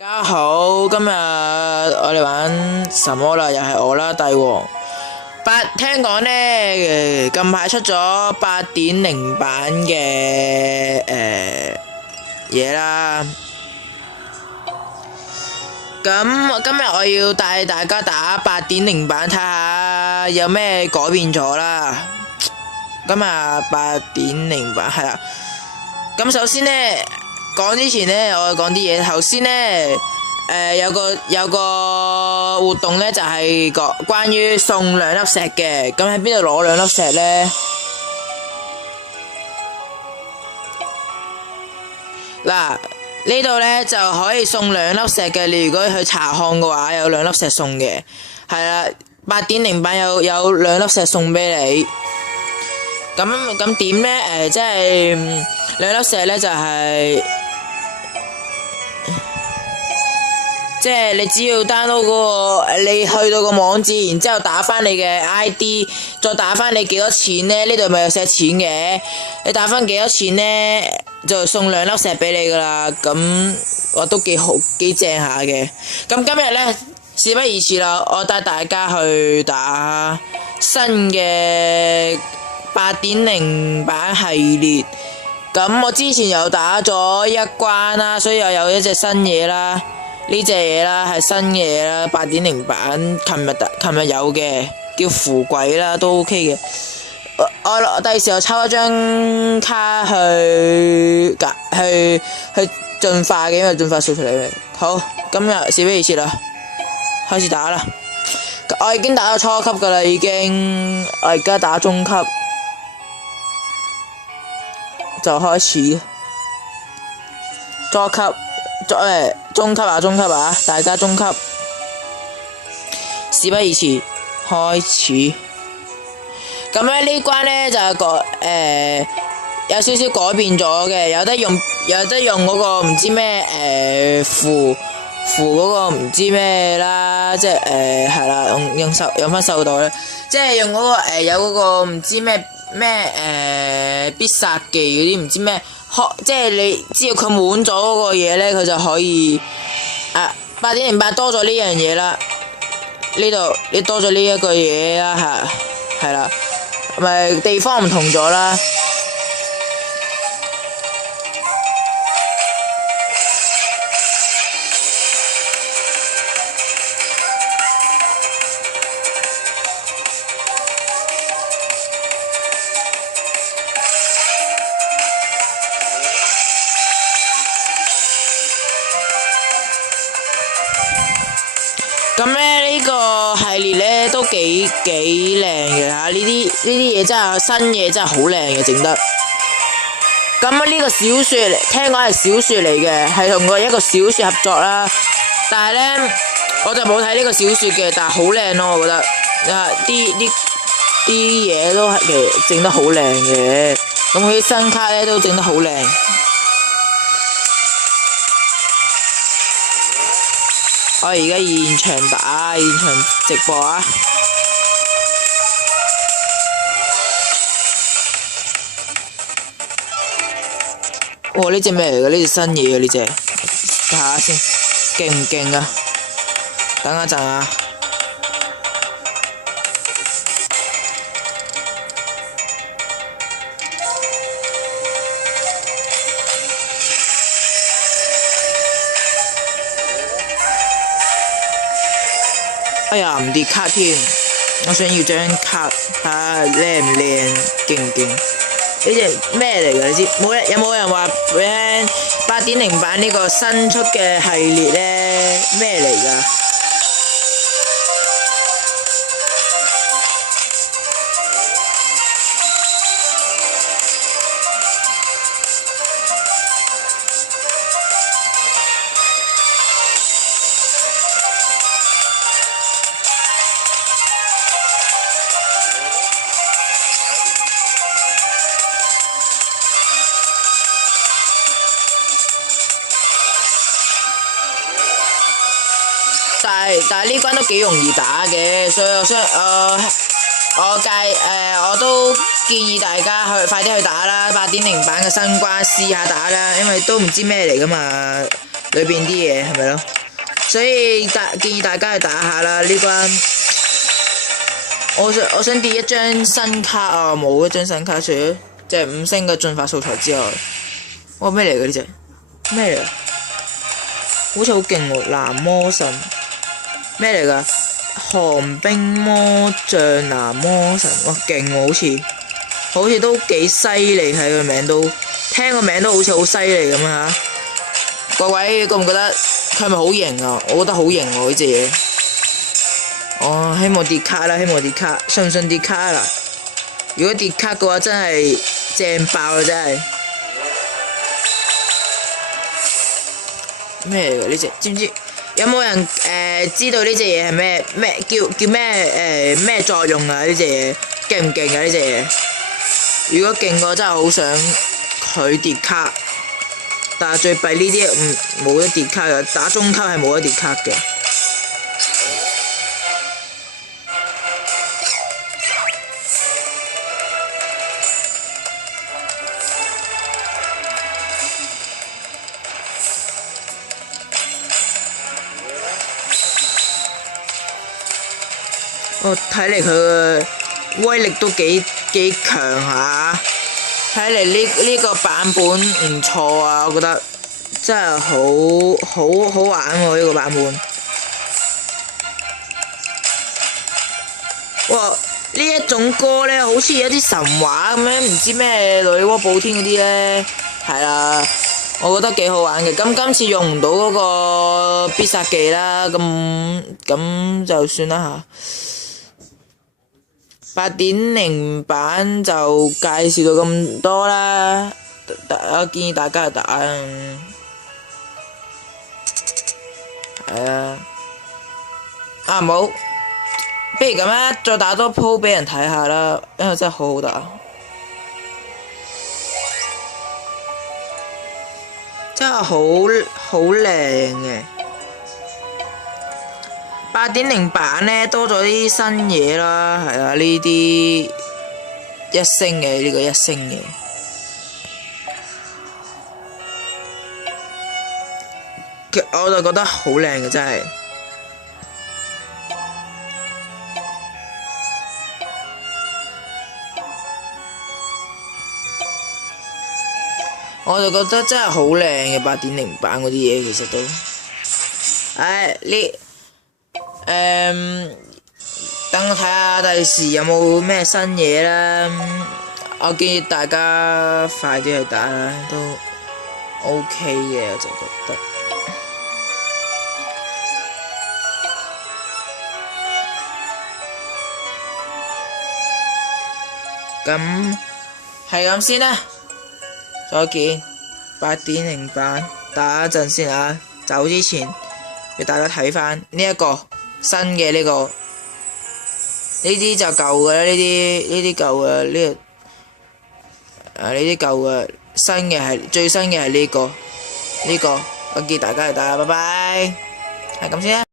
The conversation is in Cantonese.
大家好，今日我哋玩什麼啦？又係我啦，帝王。聽講呢，近排出咗8.0版嘅嘢啦。咁今日我要帶大家打8.0版，睇下有咩改變咗啦。今日8.0版係啦。咁首先呢，講之前呢，我講啲嘢。頭先呢，有個活動呢，就係關於送2粒石嘅。咁喺邊度攞2粒石呢？嗱，呢度呢就可以送2粒石嘅。你如果去查看嘅話，有2粒石送嘅。係啦，8.0版有2粒石送俾你。咁點呢？即係2粒石呢，就係。即係你只要 download 嗰個，你去到個網址，然之後打翻你嘅 ID， 再打翻你幾多錢呢？呢度咪有寫錢嘅，你打翻幾多錢呢？就送2粒石俾你噶啦。咁我都幾好幾正下嘅。咁今日呢，事不宜遲啦，我帶大家去打新嘅8.0版系列。咁我之前又打咗一關啦，所以又有一隻新嘢啦。呢隻嘢啦係新嘢啦，8.0版，琴日有嘅，叫符鬼啦，都 OK 嘅。我第時我抽一張卡去進化嘅，因為進化少出嚟嘅。好，今日事不宜遲啦，開始打啦。我已經打到初級噶啦，我而家打中級，就開始初級。中級啊，大家中級，事不宜遲，開始。咁咧呢關咧就有少少改變咗嘅，有得用嗰個唔知咩符嗰個唔知咩啦，即係係啦，用翻手袋啦，即係用嗰個有嗰個唔知咩必殺技嗰啲唔知咩。即係你只要佢滿咗嗰個嘢呢，佢就可以8.0版多咗呢樣嘢啦。呢度你多咗呢一個嘢啦，係啦，咪地方唔同咗啦。咁咧呢個系列咧都幾靚嘅嚇，呢啲嘢真係新嘢，真係好靚嘅整得。咁呢個小説聽講係小説嚟嘅，係同一個小説合作啦。但係咧我就冇睇呢個小説嘅，但係好靚咯，我覺得啲嘢都係其實整得好靚嘅。咁佢啲新卡咧都整得好靚。我而家現場直播啊！哇！呢隻咩嚟㗎？呢隻新嘢啊！呢隻睇下先，勁唔勁啊？等一陣啊！哎呀，唔跌卡添，我想要張卡，睇下靚唔靚，勁唔勁？呢隻咩嚟㗎？你知有冇人話俾聽8.0版呢個新出嘅系列呢？咩嚟㗎？但係呢關都幾容易打嘅，所以我都建議大家快啲去打啦，8.0版嘅新關試下打啦，因為都唔知咩嚟噶嘛，裏邊啲嘢係咪咯？所以建議大家去打下啦呢關。我想跌一張新卡啊，冇一張新卡，除咗即係5星嘅進化素材之外。哇，咩嚟㗎呢隻？咩嚟？好似好勁喎！藍魔神咩嚟㗎？寒冰魔像藍魔神，哇勁喎！好似都幾犀利，睇個名都聽個名都好似好犀利咁啊！各位覺唔覺得佢係咪好型啊？我覺得好型喎呢隻嘢。哦，希望跌卡啦，希望跌卡，信唔信跌卡啦？如果跌卡嘅話，真係正爆啦！真係咩嚟㗎呢隻？知唔知？有冇人知道呢隻嘢係咩叫咩作用啊？呢隻嘢勁唔勁啊？呢隻嘢如果勁嘅話，真係好想佢跌卡，但係最弊呢啲冇得跌卡嘅，打中級係冇得跌卡嘅。哦，睇嚟佢嘅威力都幾強下，睇嚟呢個版本唔錯啊！我覺得真係好玩喎呢個版本。哇！呢一種歌咧，好似有啲神話咁樣，唔知咩女媧補天嗰啲咧，係啦，我覺得幾好玩嘅。咁今次用唔到嗰個必殺技啦，咁就算啦嚇。8.0 版就介紹到咁多啦，我建議大家去打係啊，唔好，不如咁啦，再打多鋪俾人睇下啦，因為真係好好打，真係好靚嘅。8.0 版呢多咗啲新嘢啦，係啊，呢啲一星嘅呢個一星嘅，我就覺得好靚嘅真係。我就覺得真係好靚嘅8.0 版嗰啲嘢，其實都，等我睇下第時有冇咩新嘢啦。我建議大家快啲去打啦，都 OK 嘅，我就覺得。咁係咁先啦，再見。8.0 版打一陣先啊，走之前俾大家睇翻呢一個新嘅呢個，呢啲就舊嘅啦，呢啲舊嘅呢啲舊嘅，新嘅係最新嘅係呢個，我建議大家去打，拜拜，係咁先啦。